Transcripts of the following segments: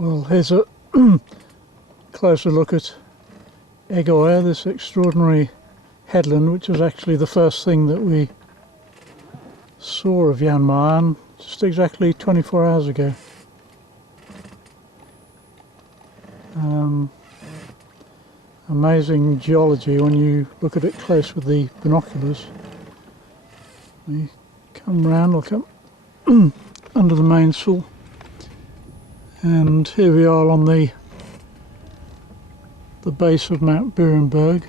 Well, here's a closer look at Egoer, this extraordinary headland, which was actually the first thing that we saw of Jan Mayen just exactly 24 hours ago. Amazing geology when you look at it close with the binoculars. We come round, I'll come under the mainsail, and here we are on the base of Mount Beerenberg,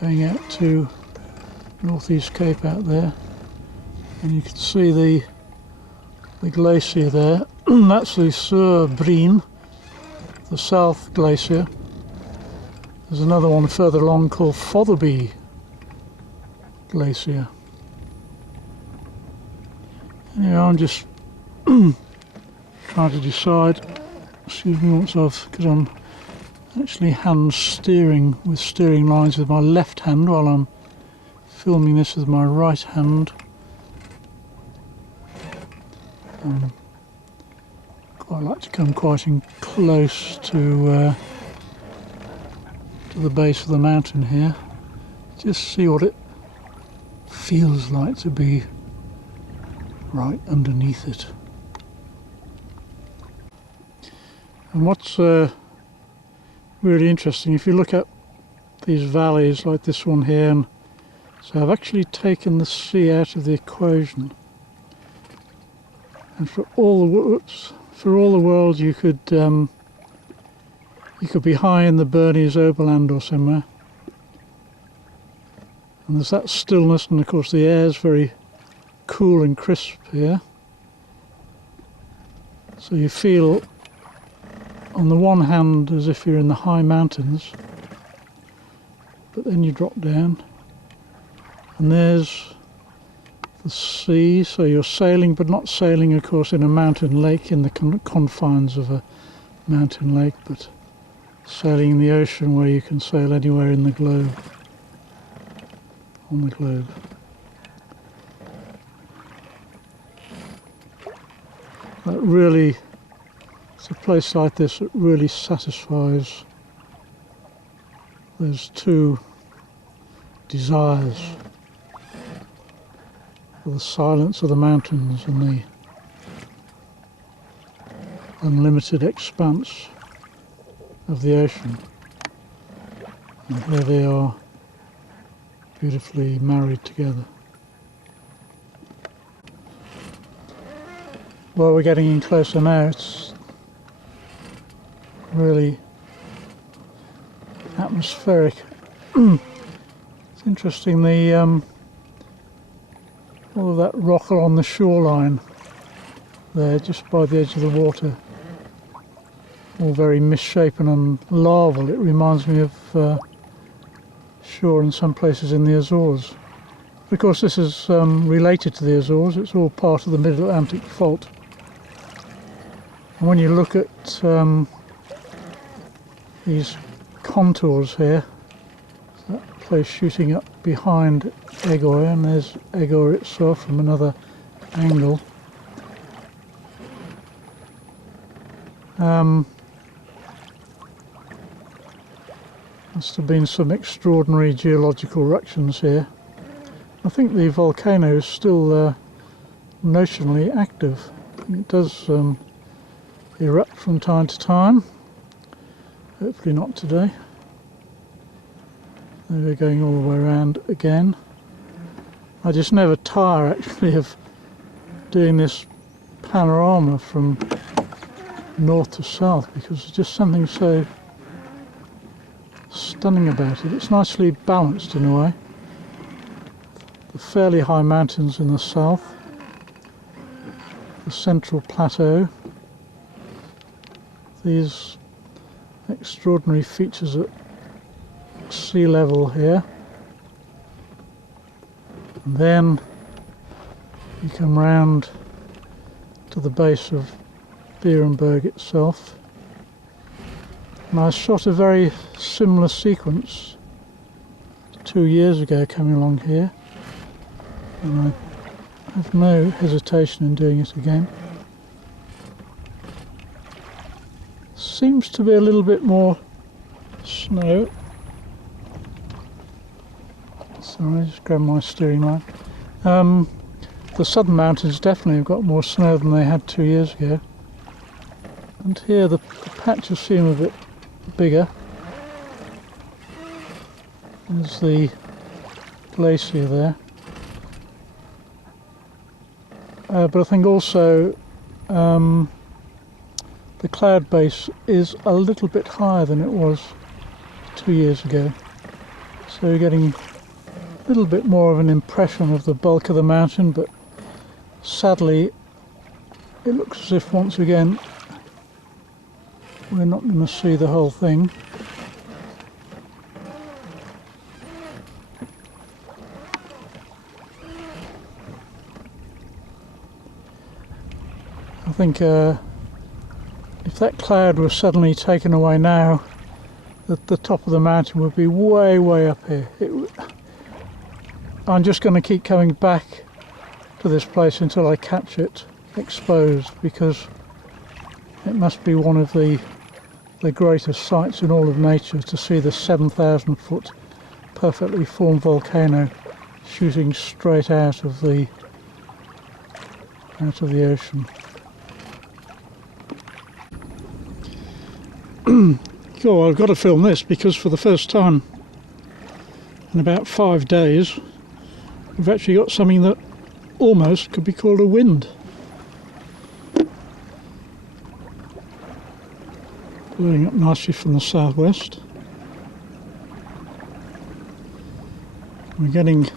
going out to Northeast Cape out there, and you can see the glacier there. That's the Spitsbergen, the South Glacier. There's another one further along called Fotherby Glacier. Anyway, I'm just trying to decide, excuse me, because I'm actually hand steering with steering lines with my left hand while I'm filming this with my right hand. Quite like to come quite in close to the base of the mountain here, just see what it feels like to be right underneath it. And what's really interesting, if you look at these valleys like this one here, and so I've actually taken the sea out of the equation, and for all the world you could be high in the Bernese Oberland or somewhere, and there's that stillness, and of course the air is very cool and crisp here, so you feel on the one hand as if you're in the high mountains, but then you drop down and there's the sea, so you're sailing, but not sailing of course in a mountain lake, in the confines of a mountain lake, but sailing in the ocean where you can sail anywhere in the globe, on the globe. That really, it's a place like this that really satisfies those two desires, for the silence of the mountains and the unlimited expanse of the ocean. And here they are, beautifully married together. Well, we're getting in closer now. It's really atmospheric. It's interesting, all of that rock along the shoreline there, just by the edge of the water, all very misshapen and larval. It reminds me of shore in some places in the Azores. Of course, this is related to the Azores. It's all part of the Mid-Atlantic fault. And when you look at these contours here, that place shooting up behind Egoer, and there's Egoer itself from another angle. Must have been some extraordinary geological ructions here. I think the volcano is still notionally active. It does erupt from time to time. Hopefully not today. There we're going all the way around again. I just never tire actually of doing this panorama from north to south, because there's just something so stunning about it. It's nicely balanced in a way. The fairly high mountains in the south, the central plateau, these extraordinary features at sea level here, and then you come round to the base of Beerenberg itself. And I shot a very similar sequence 2 years ago coming along here, and I have no hesitation in doing it again. seems to be a little bit more snow. Sorry, just grab my steering line. The southern mountains definitely have got more snow than they had 2 years ago. And here the patches seem a bit bigger. There's the glacier there. But I think also the cloud base is a little bit higher than it was 2 years ago. So you're getting a little bit more of an impression of the bulk of the mountain, but sadly it looks as if once again we're not going to see the whole thing. I think if that cloud was suddenly taken away now, the top of the mountain would be way up here. I'm just going to keep coming back to this place until I catch it exposed, because it must be one of the greatest sights in all of nature to see the 7,000 foot perfectly formed volcano shooting straight out of the ocean. Cool, I've got to film this because for the first time in about 5 days we've actually got something that almost could be called a wind. Blowing up nicely from the southwest. We're getting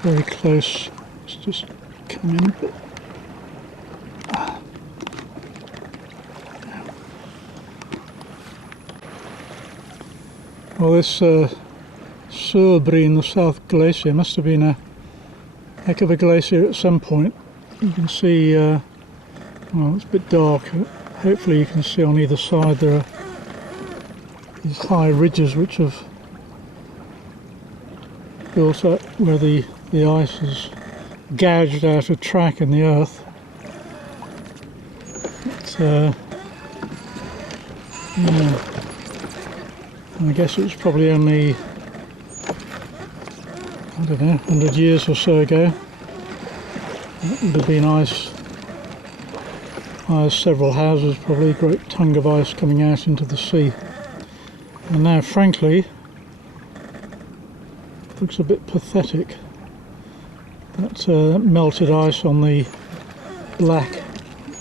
very close. Let's just come in a bit. Well, this Spitsbergen, the South Glacier, must have been a heck of a glacier at some point. You can see, well, it's a bit dark. Hopefully you can see on either side there are these high ridges which have built up where the ice is gouged out a track in the earth. But, yeah. I guess it was probably only, I don't know, 100 years or so ago. It would have been ice several houses, probably a great tongue of ice coming out into the sea. And now, frankly, it looks a bit pathetic. That melted ice on the black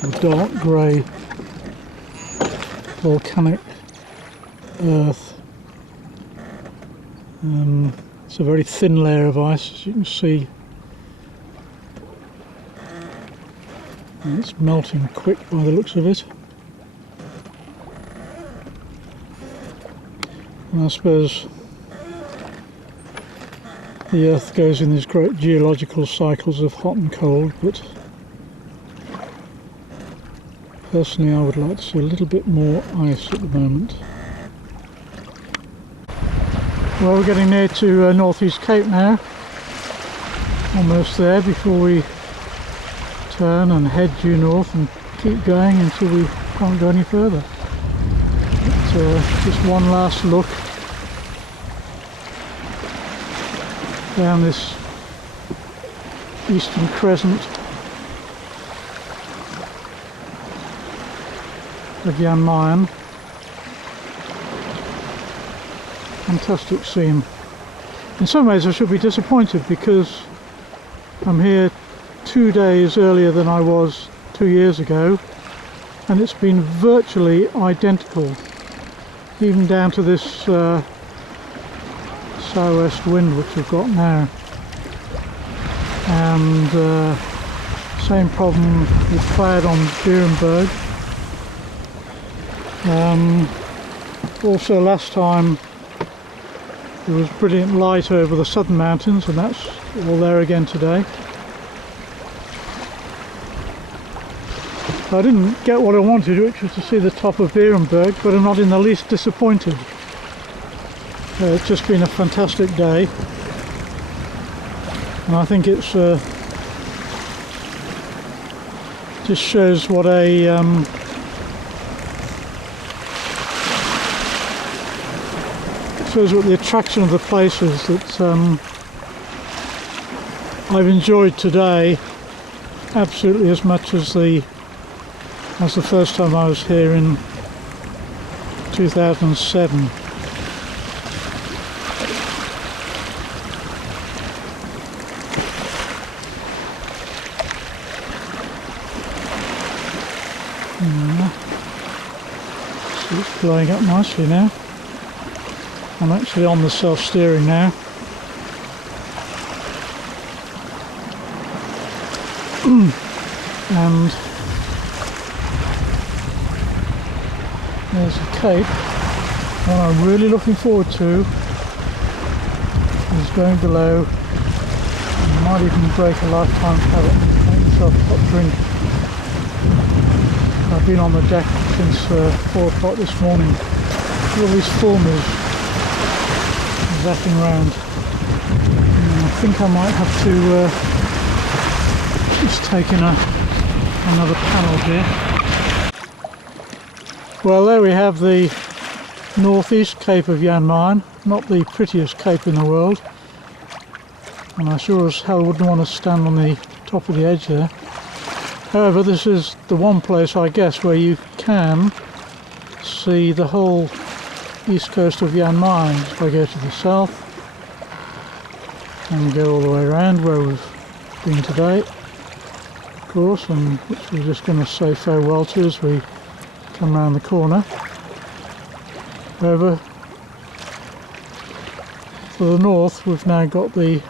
or dark grey volcanic earth. It's a very thin layer of ice, as you can see. And it's melting quick by the looks of it. And I suppose the earth goes in these great geological cycles of hot and cold, but personally I would like to see a little bit more ice at the moment. Well, we're getting near to Northeast Cape now, almost there before we turn and head due north and keep going until we can't go any further. But, just one last look down this eastern crescent of Mayen. Fantastic scene. In some ways I should be disappointed because I'm here 2 days earlier than I was 2 years ago, and it's been virtually identical, even down to this southwest wind which we've got now. And same problem with cloud on Beerenberg. Also last time there was brilliant light over the southern mountains, and that's all there again today. I didn't get what I wanted, which was to see the top of Beerenberg, but I'm not in the least disappointed. It's just been a fantastic day, and I think it's Just shows what a shows what the attraction of the place is that I've enjoyed today absolutely as much as the first time I was here in 2007. So it's blowing up nicely now. I'm actually on the self-steering now. And there's a cape. What I'm really looking forward to is going below. I might even break a lifetime habit and make myself a hot drink. I've been on the deck since 4 o'clock this morning. All these formers zapping around. And I think I might have to just take in another panel here. Well, there we have the northeast cape of Jan Mayen, not the prettiest cape in the world, and I sure as hell wouldn't want to stand on the top of the edge there. However, this is the one place, I guess, where you can see the whole east coast of Jan Mayen. If I go to the south and go all the way around where we've been today, of course, and which we're just going to say farewell to as we come round the corner. However, for the north, we've now got the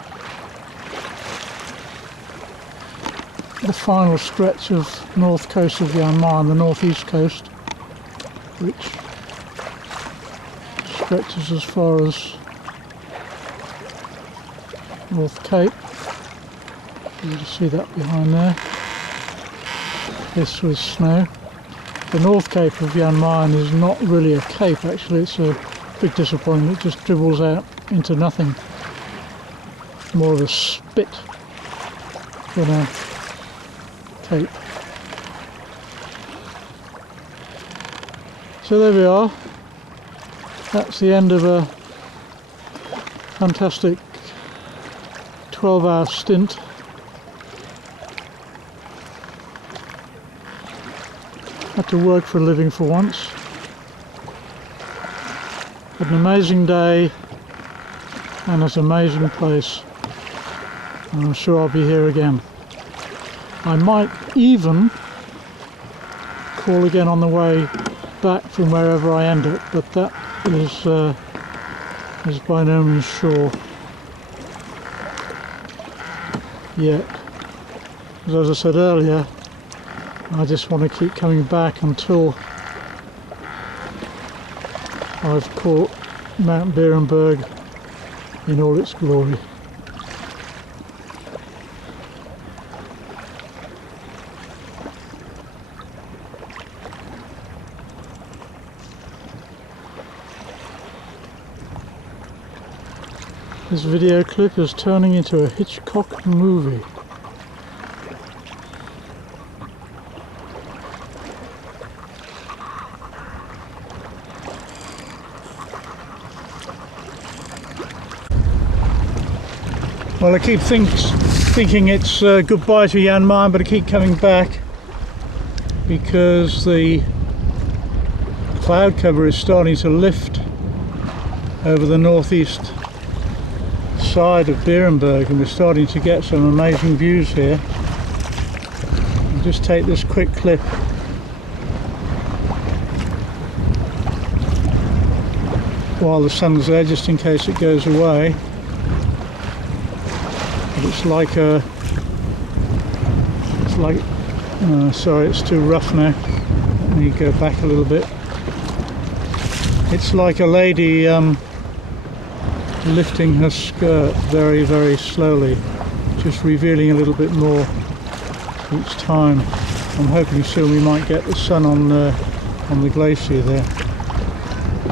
final stretch of north coast of Jan Mayen, the northeast coast, which stretches as far as North Cape. You can see that behind there. This was snow. The North Cape of Jan Mayen is not really a cape, actually. It's a big disappointment. It just dribbles out into nothing. More of a spit than a cape. So there we are. That's the end of a fantastic 12-hour stint. Had to work for a living for once. Had an amazing day and it's an amazing place. And I'm sure I'll be here again. I might even call again on the way back from wherever I end up, but that is by no means sure yet. As I said earlier, I just want to keep coming back until I've caught Mount Beerenberg in all its glory. This video clip is turning into a Hitchcock movie. Well, I keep thinking it's goodbye to Jan Mayen, but I keep coming back because the cloud cover is starting to lift over the northeast side of Beerenberg, and we're starting to get some amazing views here. I'll just take this quick clip while the sun's there, just in case it goes away. But it's like sorry, it's too rough now. Let me go back a little bit. It's like a lady lifting her skirt very, very slowly, just revealing a little bit more each time. I'm hoping soon we might get the sun on the glacier there.